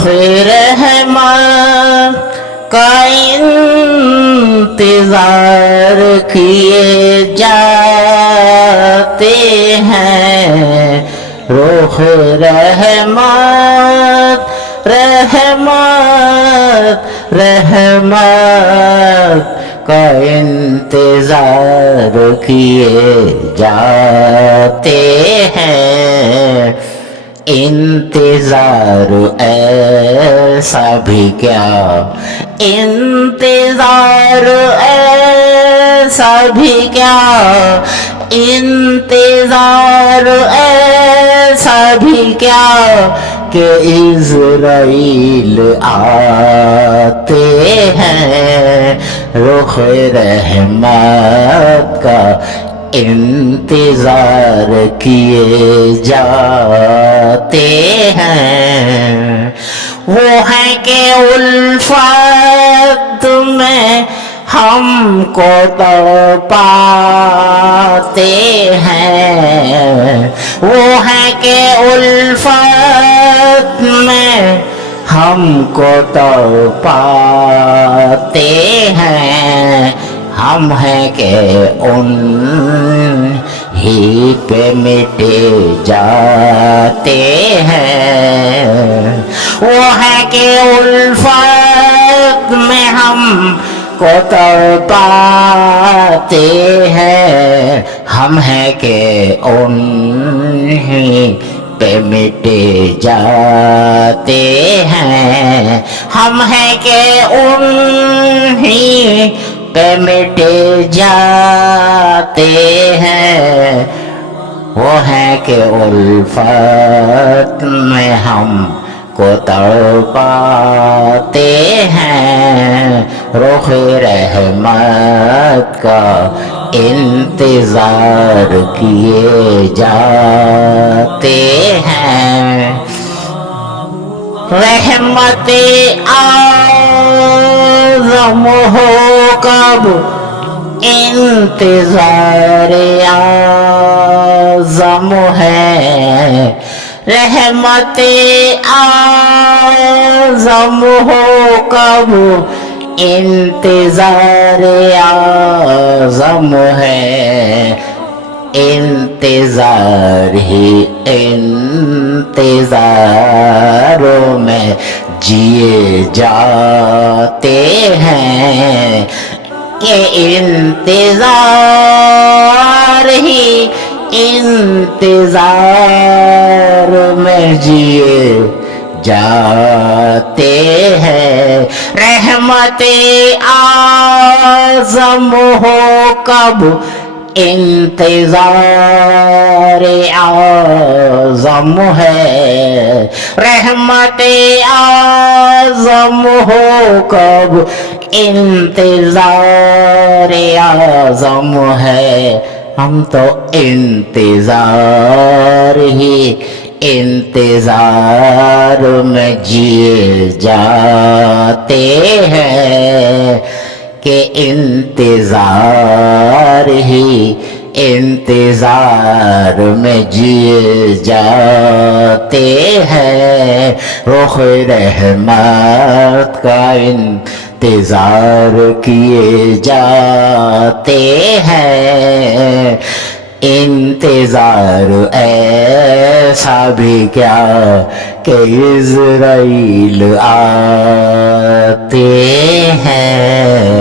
رخ رحمت کا انتظار کیے جاتے ہیں، رخ رحمت رحمت رحمت کا انتظار کیے جاتے ہیں۔ انتظار ایسا بھی کیا، انتظار ایسا بھی کیا، انتظار ایسا بھی کیا کہ عزرائیل آتے ہیں، رخ رحمت کا انتظار کیے جاتے ہیں۔ وہ ہے کہ الفت میں ہم کو تڑپاتے ہیں، وہ ہے کہ الفت میں ہم کو تڑپاتے ہیں، ہم ہیں کہ ان ہی پہ مٹے جاتے ہیں۔ وہ ہے کہ الفت میں ہم کو تڑپاتے ہیں، ہم ہیں کہ ان ہی پہ مٹے جاتے ہیں، ہم ہیں کہ ان ہی پہ مٹے جاتے ہیں۔ وہ ہے کہ الفت میں ہم کو تڑپاتے ہیں، رخ رحمت کا انتظار کیے جاتے ہیں۔ رحمت اعظم ہو کب انتظار اعظم ہے، رحمت اعظم ہو کب انتظار اعظم ہے، انتظار ہی انتظاروں میں جیے جاتے ہیں، کہ انتظار ہی انتظار میں جیے جاتے ہیں۔ رحمت اعظم ہو کب انتظار اعظم ہے، رحمت اعظم ہو کب انتظار اعظم ہے، ہم تو انتظار ہی انتظار میں جیے جاتے ہیں، کہ انتظار ہی انتظار میں جیے جاتے ہیں، رخ رحمت کا انتظار کیے جاتے ہیں۔ انتظار ایسا بھی کیا کہ عزرائیل آتے ہیں۔